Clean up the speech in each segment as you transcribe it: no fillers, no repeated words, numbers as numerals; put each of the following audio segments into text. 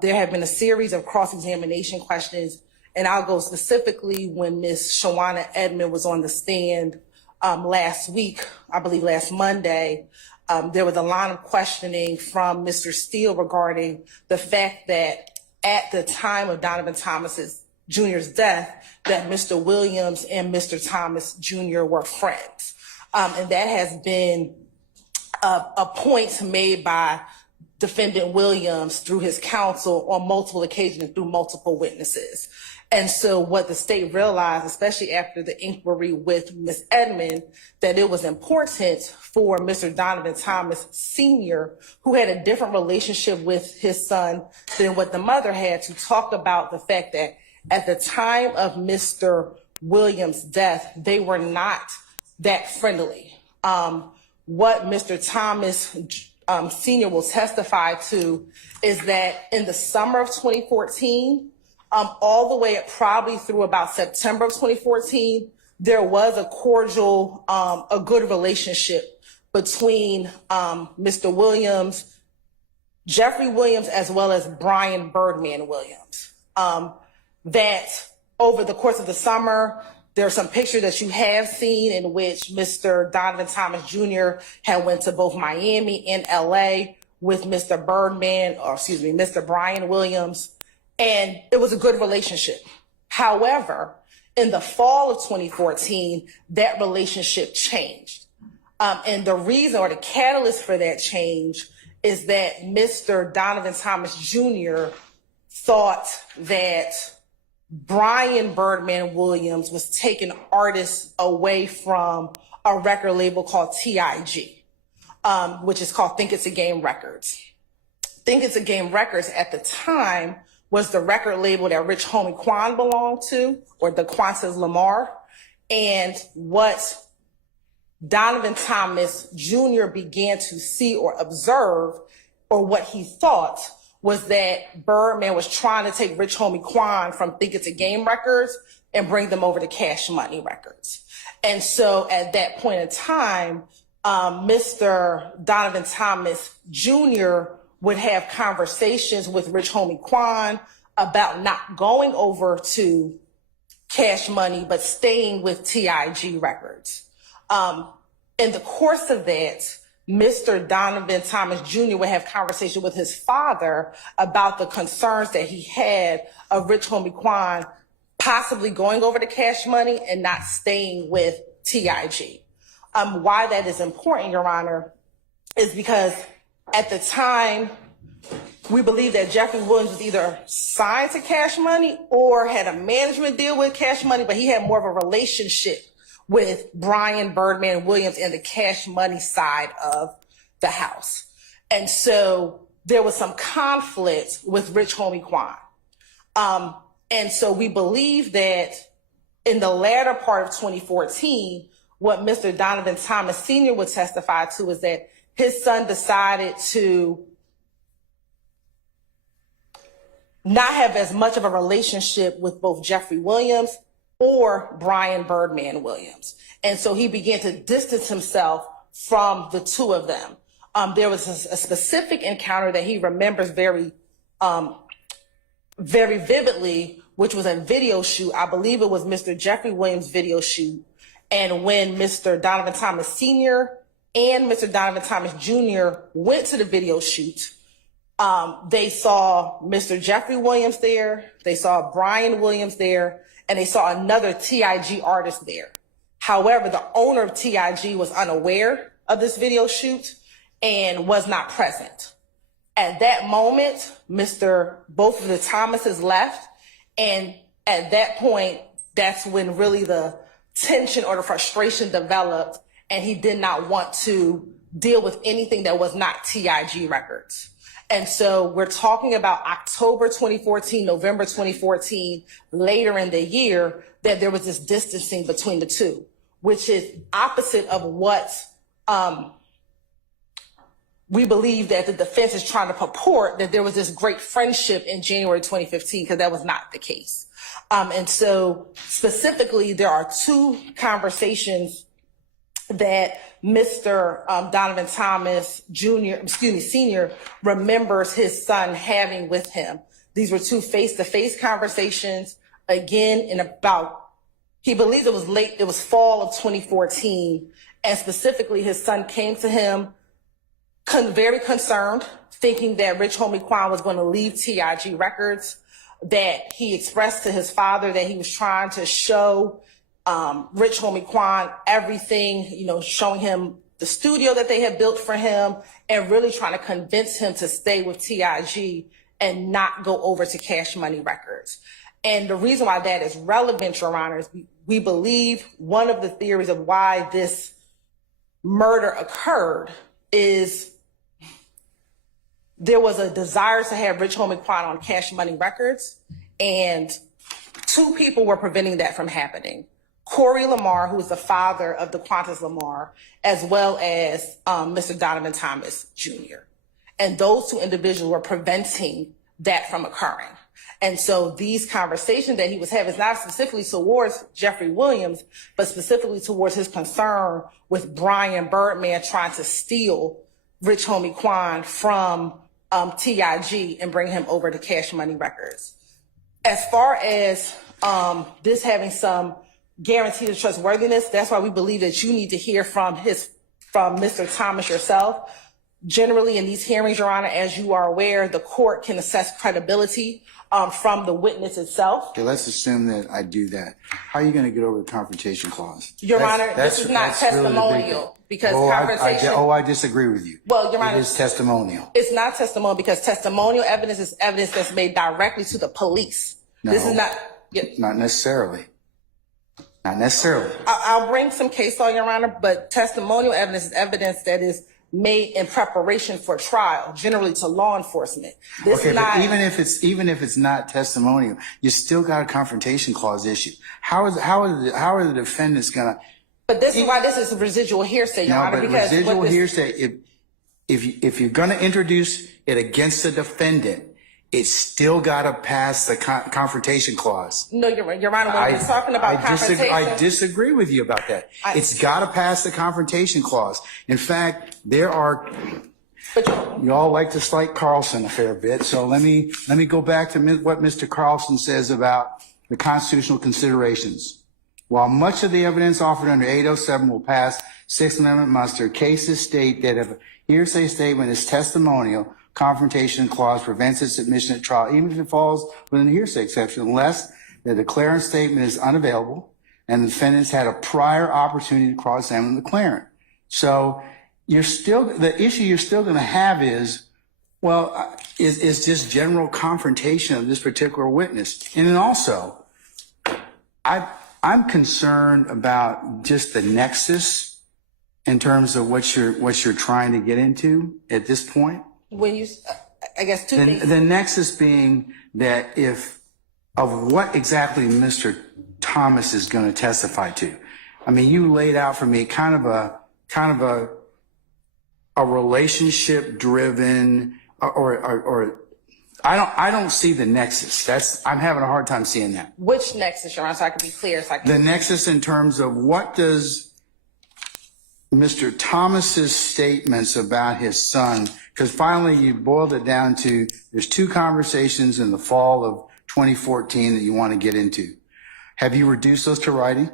There have been a series of cross-examination questions, and I'll go specifically when Ms. Shawana Edmond was on the stand last week, I believe last Monday. There was a line of questioning from Mr. Steele regarding the fact that at the time of Donovan Thomas Jr.'s death, that Mr. Williams and Mr. Thomas Jr. were friends. And that has been a point made by Defendant Williams through his counsel on multiple occasions through multiple witnesses. And so what the state realized, especially after the inquiry with Ms. Edmond, that it was important for Mr. Donovan Thomas Sr., who had a different relationship with his son than what the mother had, to talk about the fact that at the time of Mr. Williams' death, they were not that friendly. What Mr. Thomas Sr. will testify to is that in the summer of 2014, all the way probably through about September of 2014, there was a cordial, a good relationship between Mr. Williams, Jeffery Williams, as well as Bryan Birdman Williams. That over the course of the summer, there are some pictures that you have seen in which Mr. Donovan Thomas Jr. had went to both Miami and LA with Mr. Mr. Bryan Williams, and it was a good relationship. However, in the fall of 2014, that relationship changed. And the reason or the catalyst for that change is that Mr. Donovan Thomas Jr. thought that Bryan Birdman Williams was taking artists away from a record label called TIG, which is called Think It's a Game Records. Think It's a Game Records at the time was the record label that Rich Homie Quan belonged to, or the Quantas Lamar. And what Donovan Thomas Jr. began to see or observe, or what he thought, was that Birdman was trying to take Rich Homie Quan from Think It's a Game Records and bring them over to Cash Money Records. And so at that point in time, Mr. Donovan Thomas Jr. would have conversations with Rich Homie Quan about not going over to Cash Money, but staying with TIG Records. In the course of that, Mr. Donovan Thomas Jr. would have conversation with his father about the concerns that he had of Rich Homie Quan possibly going over to Cash Money and not staying with TIG. Why that is important, Your Honor, is because at the time, we believe that Jeffery Williams was either signed to Cash Money or had a management deal with Cash Money, but he had more of a relationship with Bryan Birdman Williams and the Cash Money side of the house. And so there was some conflict with Rich Homie Quan. And so we believe that in the latter part of 2014, what Mr. Donovan Thomas Sr. would testify to is that his son decided to not have as much of a relationship with both Jeffery Williams or Bryan Birdman Williams. And so he began to distance himself from the two of them. There was a specific encounter that he remembers very vividly, which was a video shoot. I believe it was Mr. Jeffery Williams' video shoot. And when Mr. Donovan Thomas Sr. and Mr. Donovan Thomas Jr. went to the video shoot, they saw Mr. Jeffery Williams there, they saw Bryan Williams there, and they saw another TIG artist there. However, the owner of TIG was unaware of this video shoot and was not present. At that moment, both of the Thomases left, and at that point, that's when really the tension or the frustration developed, and he did not want to deal with anything that was not TIG Records. And so we're talking about October 2014, November 2014, later in the year, that there was this distancing between the two, which is opposite of what we believe that the defense is trying to purport, that there was this great friendship in January 2015, because that was not the case. And so specifically, there are two conversations that Mr. Donovan Thomas Sr. remembers his son having with him. These were two face-to-face conversations. Again, in about, he believes it was fall of 2014. And specifically, his son came to him very concerned, thinking that Rich Homie Quan was going to leave TIG Records, that he expressed to his father that he was trying to show Rich Homie Quan everything, showing him the studio that they had built for him and really trying to convince him to stay with TIG and not go over to Cash Money Records. And the reason why that is relevant, Your Honor, is we believe one of the theories of why this murder occurred is there was a desire to have Rich Homie Quan on Cash Money Records, and two people were preventing that from happening. Corey Lamar, who is the father of the Quantas Lamar, as well as Mr. Donovan Thomas Sr. And those two individuals were preventing that from occurring. And so these conversations that he was having is not specifically towards Jeffery Williams, but specifically towards his concern with Bryan Birdman trying to steal Rich Homie Quan from TIG and bring him over to Cash Money Records. As far as this having some guarantee of trustworthiness, that's why we believe that you need to hear from Mr. Thomas yourself. Generally, in these hearings, Your Honor, as you are aware, the court can assess credibility from the witness itself. Okay, let's assume that I do that. How are you going to get over the confrontation clause? Your Honor, this is not testimonial because confrontation. I disagree with you. Well, Your Honor, it is testimonial. It's not testimonial because testimonial evidence is evidence that's made directly to the police. No, this is not. Not necessarily. Not necessarily. I'll bring some case law, Your Honor, but testimonial evidence is evidence that is made in preparation for trial, generally to law enforcement. This okay, is not, but even if it's not testimonial, you still got a confrontation clause issue. How are the defendants gonna? But this is why this is residual hearsay, Your Honor. Because residual hearsay, if you're gonna introduce it against the defendant, it's still got to pass the confrontation clause. No, Your Honor, when we're talking about confrontation. I disagree with you about that. It's got to pass the confrontation clause. In fact, there are, you all like to slight Carlson a fair bit, so let me go back to what Mr. Carlson says about the constitutional considerations. While much of the evidence offered under 807 will pass Sixth Amendment muster, cases state that if a hearsay statement is testimonial, confrontation clause prevents its admission at trial, even if it falls within the hearsay exception, unless the declarant statement is unavailable and the defendants had a prior opportunity to cross-examine the declarant. So the issue you're still going to have is, well, is just general confrontation of this particular witness. And then also, I'm concerned about just the nexus in terms of what you're trying to get into at this point. When you, I guess two things. The nexus being that of what exactly Mr. Thomas is going to testify to. I mean, you laid out for me kind of a relationship driven or I don't see the nexus. I'm having a hard time seeing that. Which nexus, Your Honor, so I can be clear? The nexus in terms of what does Mr. Thomas's statements about his son, because finally you boiled it down to there's two conversations in the fall of 2014 that you want to get into. Have you reduced those to writing?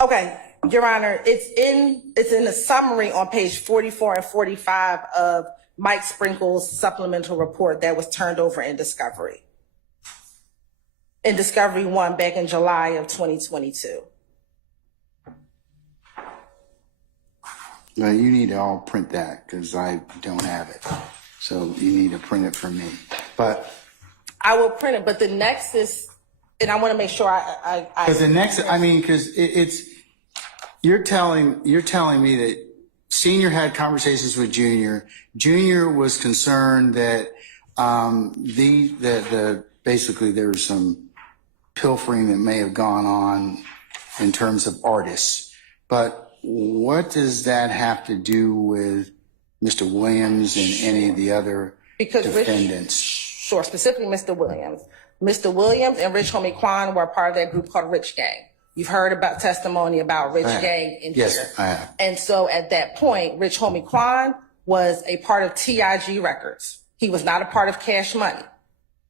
Okay, Your Honor, it's in the summary on page 44 and 45 of Mike Sprinkle's supplemental report that was turned over in discovery. In Discovery 1 back in July of 2022. Well, you need to all print that because I don't have it. So you need to print it for me. But I will print it, but the nexus, and I want to make sure because the nexus, I mean, because you're telling me that Senior had conversations with Junior. Junior was concerned that basically there was some pilfering that may have gone on in terms of artists. But what does that have to do with Mr. Williams and any of the other defendants? Specifically Mr. Williams. Mr. Williams and Rich Homie Quan were part of that group called Rich Gang. You've heard about testimony about Rich Gang in here. Yes, I have. And so at that point, Rich Homie Quan was a part of TIG Records. He was not a part of Cash Money.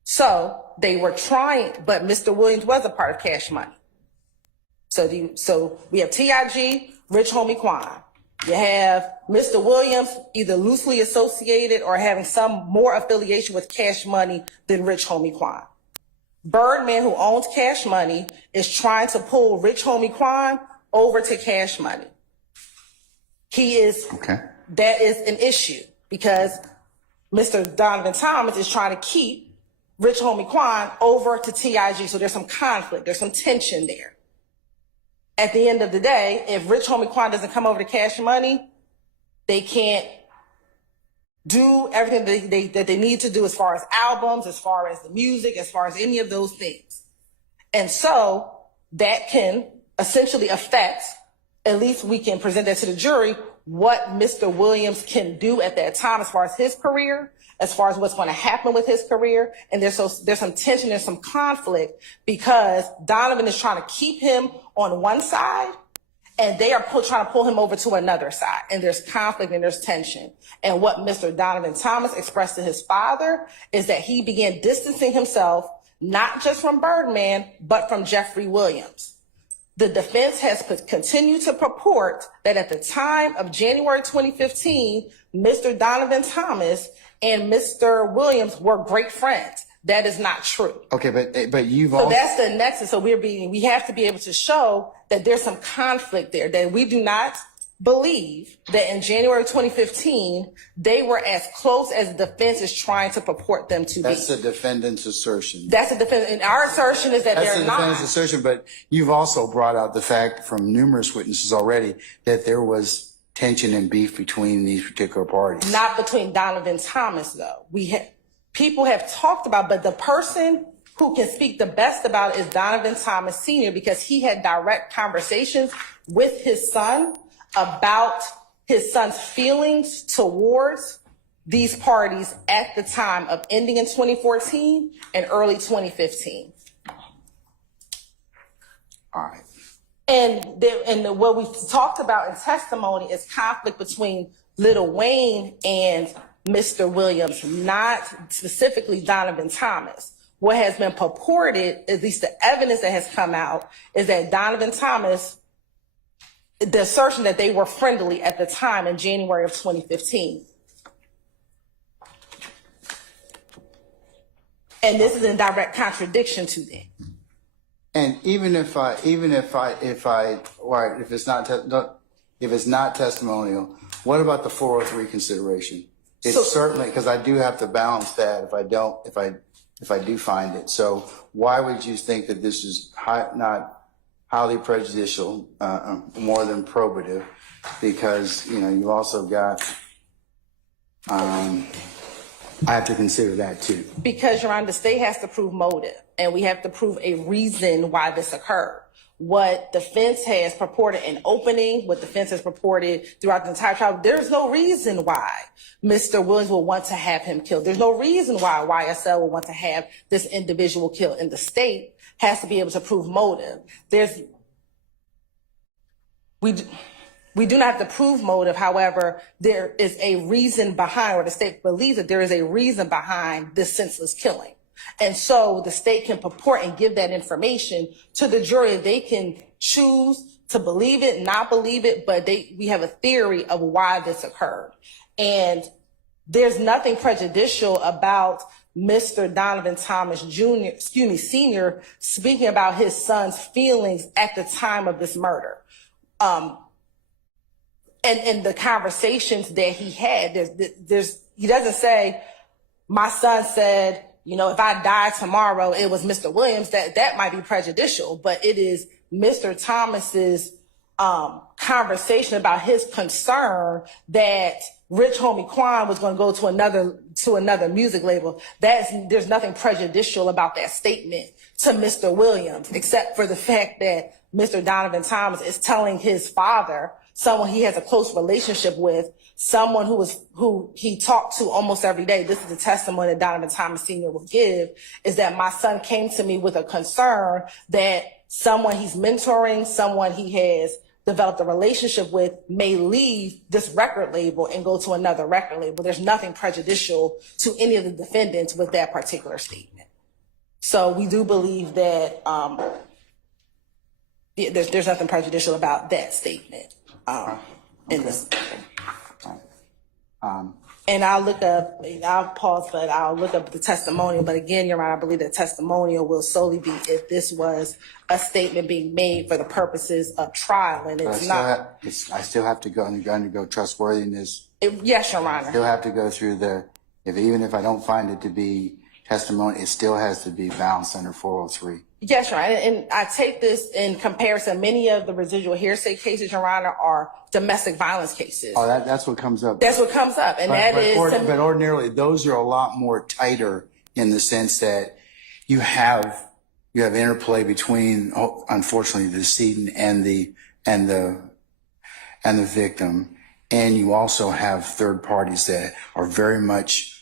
So they were trying, but Mr. Williams was a part of Cash Money. So we have TIG, Rich Homie Quan. You have Mr. Williams either loosely associated or having some more affiliation with Cash Money than Rich Homie Quan. Birdman, who owns Cash Money, is trying to pull Rich Homie Quan over to Cash Money. That is an issue because Mr. Donovan Thomas is trying to keep Rich Homie Quan over to TIG. So there's some conflict, there's some tension there. At the end of the day, if Rich Homie Quan doesn't come over to Cash Money, they can't do everything that they need to do as far as albums, as far as the music, as far as any of those things. And so that can essentially affect, at least we can present that to the jury, what Mr. Williams can do at that time as far as his career, as far as what's going to happen with his career. And there's some tension, there's some conflict because Donovan is trying to keep him on one side and they are trying to pull him over to another side. And there's conflict and there's tension. And what Mr. Donovan Thomas expressed to his father is that he began distancing himself, not just from Birdman, but from Jeffery Williams. The defense has continued to purport that at the time of January 2015, Mr. Donovan Thomas and Mr. Williams were great friends. That is not true. Okay, but you've also... So that's the nexus. So we have to be able to show that there's some conflict there, that we do not believe that in January 2015, they were as close as the defense is trying to purport them to be. That's the defendant's assertion. That's the defendant. And our assertion is that they're not. That's the defendant's assertion, but you've also brought out the fact from numerous witnesses already that there was tension and beef between these particular parties. Not between Donovan Thomas, though. People have talked about, but the person who can speak the best about it is Donovan Thomas Sr. because he had direct conversations with his son about his son's feelings towards these parties at the time of ending in 2014 and early 2015. All right. And what we talked about in testimony is conflict between Lil Wayne and Mr. Williams, not specifically Donovan Thomas. What has been purported, at least the evidence that has come out, is that Donovan Thomas, the assertion that they were friendly at the time in January of 2015. And this is in direct contradiction to that. And if it's not testimonial, what about the 403 consideration? It's certainly, because I do have to balance that if I do find it. So why would you think that this is not highly prejudicial, more than probative? Because, you've also got, I have to consider that too. Because, Your Honor, the state has to prove motive, and we have to prove a reason why this occurred. What defense has purported in opening, what defense has purported throughout the entire trial, there's no reason why Mr. Williams will want to have him killed. There's no reason why YSL will want to have this individual killed. And the state has to be able to prove motive. We do not have to prove motive. However, there is a reason behind, or the state believes that there is a reason behind this senseless killing. And so the state can purport and give that information to the jury. They can choose to believe it, not believe it, but we have a theory of why this occurred. And there's nothing prejudicial about Mr. Donovan Thomas Sr. speaking about his son's feelings at the time of this murder. And the conversations that he had, he doesn't say, my son said, if I die tomorrow, it was Mr. Williams. That might be prejudicial, but it is Mr. Thomas's conversation about his concern that Rich Homie Quan was going to go to another music label. There's nothing prejudicial about that statement to Mr. Williams, except for the fact that Mr. Donovan Thomas is telling his father, someone he has a close relationship with, someone who he talked to almost every day. This is the testimony that Donovan Thomas Sr. will give, is that my son came to me with a concern that someone he's mentoring, someone he has developed a relationship with may leave this record label and go to another record label. There's nothing prejudicial to any of the defendants with that particular statement. So we do believe that there's nothing prejudicial about that statement in this. And I'll pause, but I'll look up the testimonial. But again, Your Honor, I believe the testimonial will solely be if this was a statement being made for the purposes of trial, and it's not. I still have to go undergo trustworthiness. Yes, Your Honor. Still have to go through even if I don't find it to be testimony, it still has to be balanced under 403. Yes, Your Honor. And I take this in comparison. Many of the residual hearsay cases, Your Honor, are domestic violence cases. Oh, that's what comes up. That's what comes up. And but ordinarily, those are a lot more tighter in the sense that you have interplay between, unfortunately, the decedent and the victim. And you also have third parties that are very much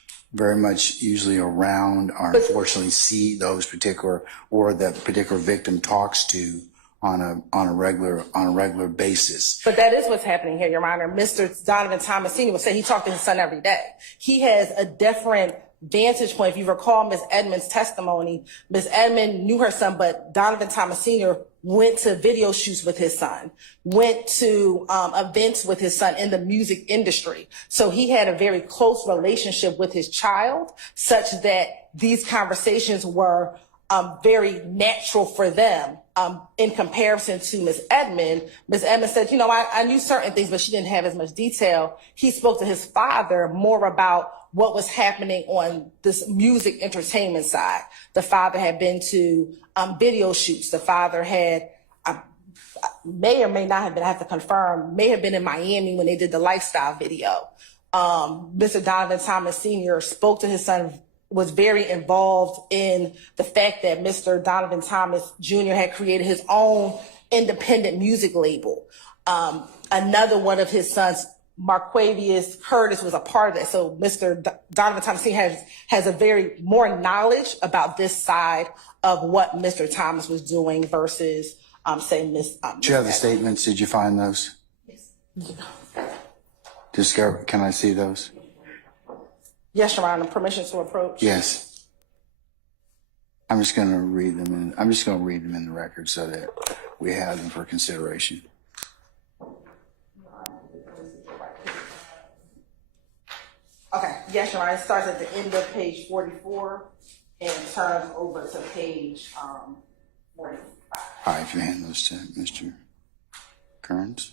usually around, or unfortunately see those particular, or that particular victim talks to on a regular basis. But that is what's happening here, Your Honor. Mr. Donovan Thomas Sr. will say he talked to his son every day. He has a different vantage point. If you recall Ms. Edmonds' testimony, Ms. Edmonds knew her son, but Donovan Thomas Sr. went to video shoots with his son, went to events with his son in the music industry. So he had a very close relationship with his child, such that these conversations were very natural for them. In comparison to Ms. Edmonds, Ms. Edmonds said, I knew certain things, but she didn't have as much detail. He spoke to his father more about what was happening on this music entertainment side. The father had been to video shoots. The father had, may or may not have been, I have to confirm, may have been in Miami when they did the lifestyle video. Mr. Donovan Thomas Sr. spoke to his son, was very involved in the fact that Mr. Donovan Thomas Jr. had created his own independent music label. Another one of his sons, Marquavius Curtis, was a part of that. So Mr. Donovan Thomas Sr. has a very more knowledge about this side of what Mr. Thomas was doing versus, say, Miss. Do you have the statements? Did you find those? Yes. Can I see those? Yes, Your Honor. Permission to approach? Yes. I'm just going to read them in the record so that we have them for consideration. Okay. Yes, Your Honor. It starts at the end of page 44 and turns over to page 45. All right, if you hand those to Mr. Kearns.